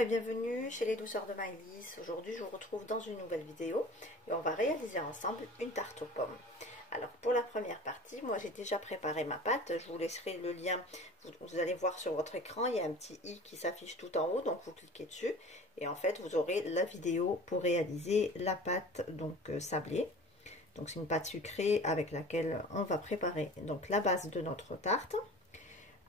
Bonjour et bienvenue chez les douceurs de Maëlys. Aujourd'hui je vous retrouve dans une nouvelle vidéo et on va réaliser ensemble une tarte aux pommes. Alors pour la première partie, moi j'ai déjà préparé ma pâte, je vous laisserai le lien, vous allez voir sur votre écran, il y a un petit i qui s'affiche tout en haut, donc vous cliquez dessus et en fait vous aurez la vidéo pour réaliser la pâte donc sablée. Donc c'est une pâte sucrée avec laquelle on va préparer donc la base de notre tarte.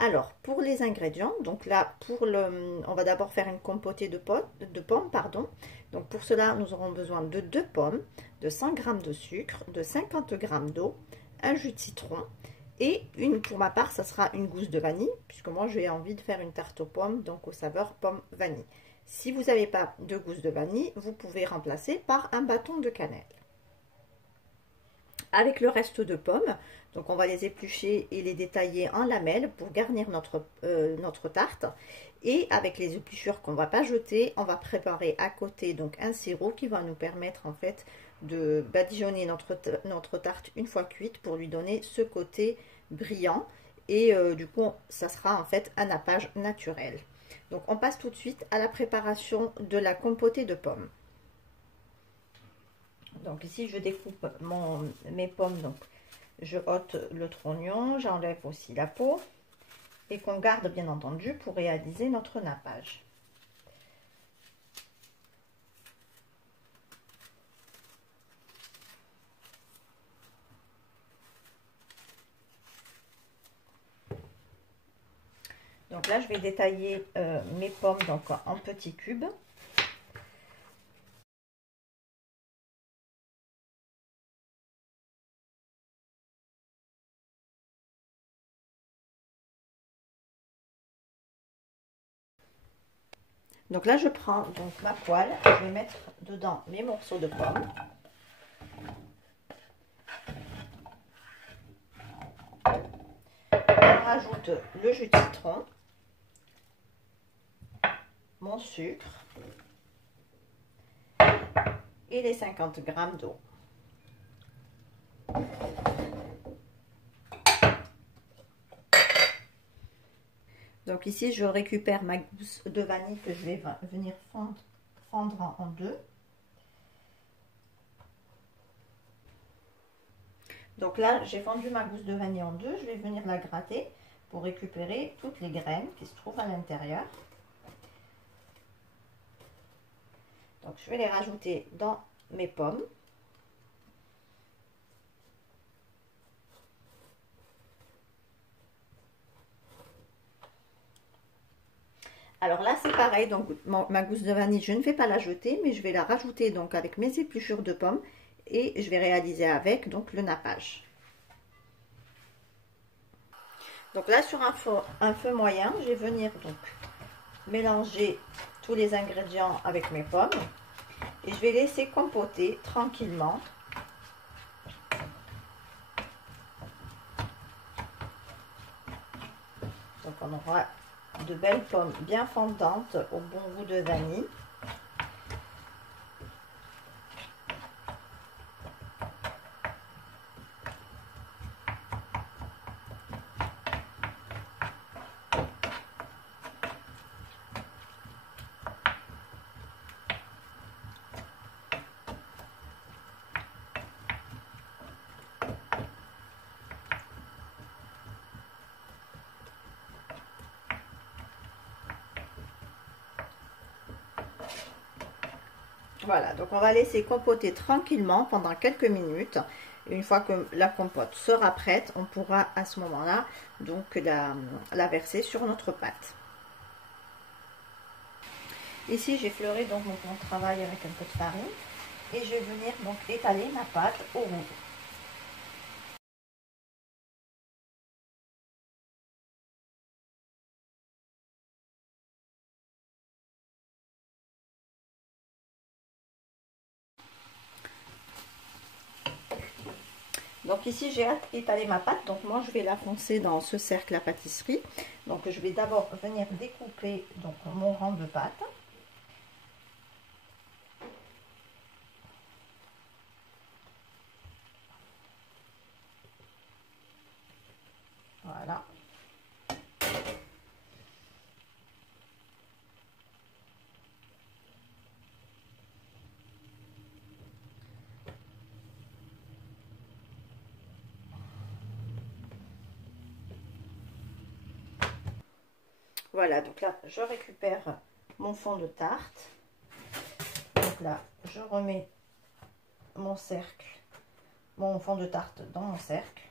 Alors, pour les ingrédients, donc là, on va d'abord faire une compotée de pommes, pardon. Donc pour cela, nous aurons besoin de 2 pommes, de 100 g de sucre, de 50 g d'eau, un jus de citron et pour ma part, ça sera une gousse de vanille, puisque moi j'ai envie de faire une tarte aux pommes, donc aux saveurs pomme vanille. Si vous n'avez pas de gousse de vanille, vous pouvez remplacer par un bâton de cannelle. Avec le reste de pommes, donc on va les éplucher et les détailler en lamelles pour garnir notre tarte. Et avec les épluchures qu'on ne va pas jeter, on va préparer à côté donc un sirop qui va nous permettre en fait de badigeonner notre tarte une fois cuite pour lui donner ce côté brillant. Et du coup, ça sera en fait un nappage naturel. Donc on passe tout de suite à la préparation de la compotée de pommes. Donc ici je découpe mes pommes, donc je ôte le trognon, j'enlève aussi la peau et qu'on garde bien entendu pour réaliser notre nappage. Donc là je vais détailler mes pommes donc en petits cubes. Donc là, je prends donc ma poêle, je vais mettre dedans mes morceaux de pommes. On rajoute le jus de citron, mon sucre et les 50 g d'eau. Donc ici, je récupère ma gousse de vanille que je vais venir fendre en deux. Donc là, j'ai fendu ma gousse de vanille en deux. Je vais venir la gratter pour récupérer toutes les graines qui se trouvent à l'intérieur. Donc je vais les rajouter dans mes pommes. Alors là c'est pareil, donc ma gousse de vanille je ne vais pas la jeter, mais je vais la rajouter donc avec mes épluchures de pommes et je vais réaliser avec donc le nappage. Donc là sur un feu moyen, je vais venir donc mélanger tous les ingrédients avec mes pommes et je vais laisser compoter tranquillement. Donc on aura de belles pommes bien fondantes au bon goût de vanille. Voilà, donc on va laisser compoter tranquillement pendant quelques minutes. Une fois que la compote sera prête, on pourra à ce moment-là donc la verser sur notre pâte. Ici j'ai fleuré donc mon travail avec un peu de farine et je vais venir donc étaler ma pâte au roux. Donc ici j'ai étalé ma pâte, donc moi je vais la foncer dans ce cercle à pâtisserie. Donc je vais d'abord venir découper donc mon rang de pâte. Voilà. Voilà, donc là, je récupère mon fond de tarte. Donc là, je remets mon cercle, mon fond de tarte dans mon cercle.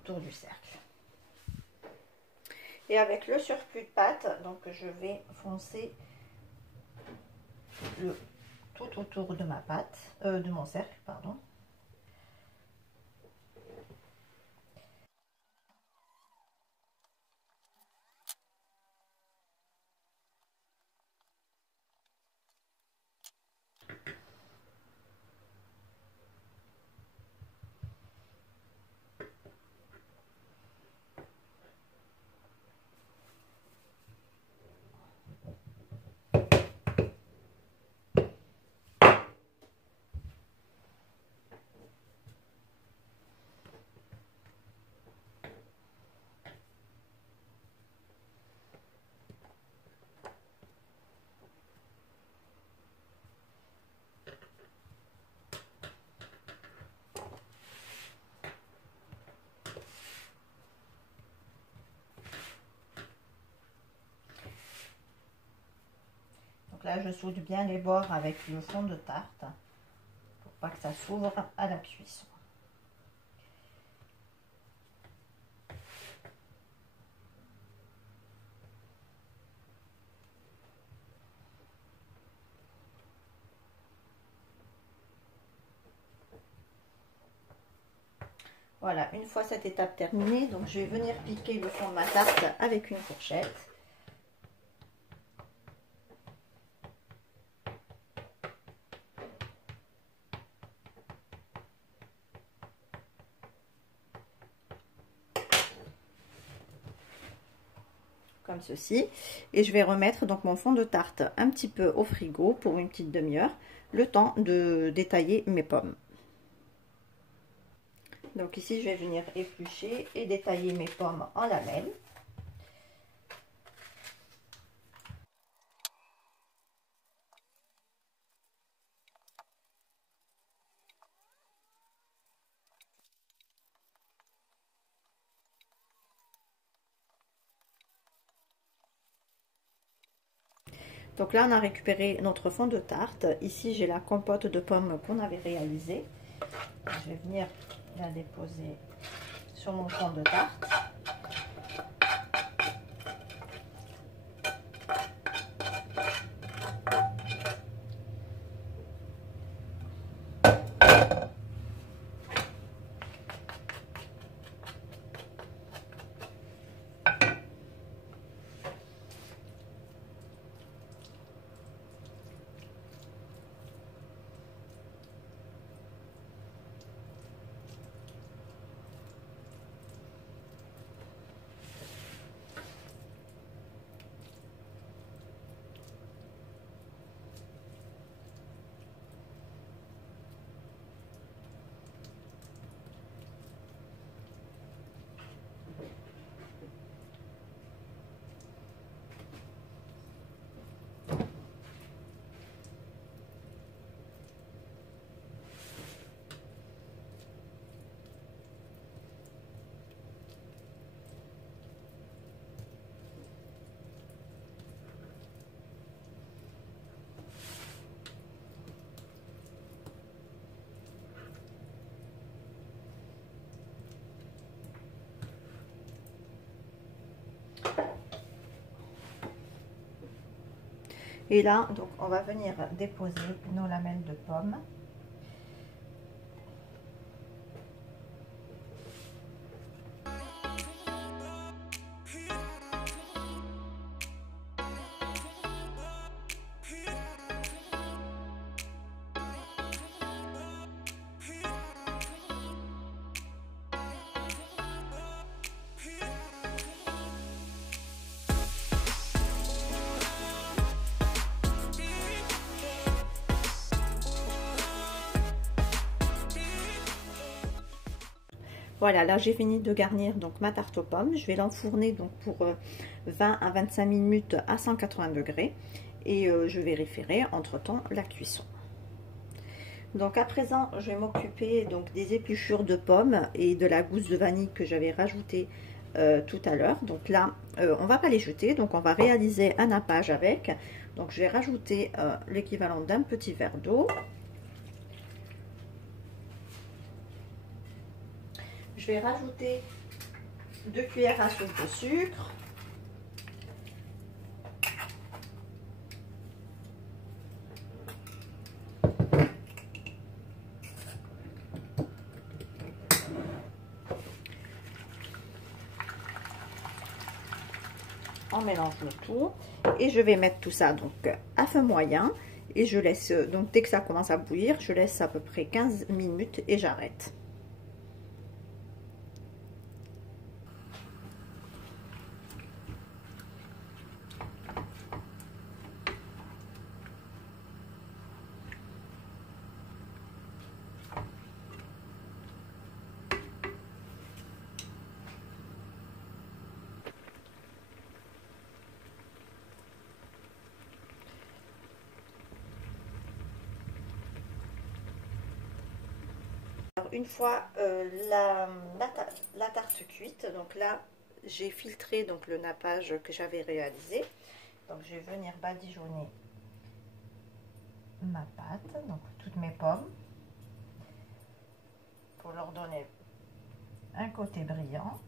Autour du cercle. Et avec le surplus de pâte, donc je vais foncer tout autour de ma pâte, de mon cercle, pardon. Donc là, je soude bien les bords avec le fond de tarte pour pas que ça s'ouvre à la cuisson. Voilà, une fois cette étape terminée, donc je vais venir piquer le fond de ma tarte avec une fourchette. Comme ceci, et je vais remettre donc mon fond de tarte un petit peu au frigo pour une petite demi-heure, le temps de détailler mes pommes. Donc ici, je vais venir éplucher et détailler mes pommes en lamelles. Donc là, on a récupéré notre fond de tarte. Ici, j'ai la compote de pommes qu'on avait réalisée. Je vais venir la déposer sur mon fond de tarte. Et là, donc, on va venir déposer nos lamelles de pommes. Voilà, là j'ai fini de garnir donc ma tarte aux pommes. Je vais l'enfourner donc pour 20 à 25 minutes à 180 degrés et je vérifierai entre temps la cuisson. Donc à présent je vais m'occuper donc des épluchures de pommes et de la gousse de vanille que j'avais rajouté tout à l'heure. Donc là on va pas les jeter, donc on va réaliser un nappage avec. Donc je vais rajouter l'équivalent d'un petit verre d'eau. Je vais rajouter 2 cuillères à soupe de sucre. On mélange le tout et je vais mettre tout ça donc à feu moyen et je laisse donc dès que ça commence à bouillir, je laisse à peu près 15 minutes et j'arrête. Une fois la tarte cuite, donc là j'ai filtré donc le nappage que j'avais réalisé. Donc je vais venir badigeonner ma pâte, donc toutes mes pommes, pour leur donner un côté brillant.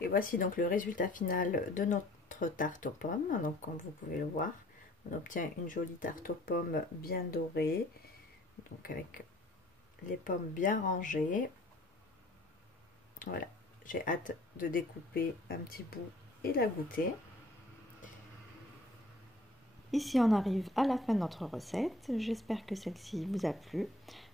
Et voici donc le résultat final de notre tarte aux pommes. Donc comme vous pouvez le voir, on obtient une jolie tarte aux pommes bien dorée, donc avec les pommes bien rangées. Voilà, j'ai hâte de découper un petit bout et la goûter. Ici on arrive à la fin de notre recette. J'espère que celle-ci vous a plu.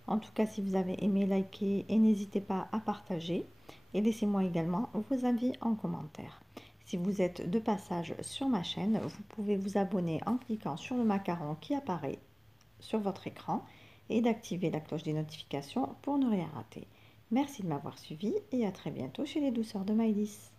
En tout cas, si vous avez aimé, likez et n'hésitez pas à partager. Et laissez-moi également vos avis en commentaire. Si vous êtes de passage sur ma chaîne, vous pouvez vous abonner en cliquant sur le macaron qui apparaît sur votre écran et d'activer la cloche des notifications pour ne rien rater. Merci de m'avoir suivi et à très bientôt chez les douceurs de Maëlys.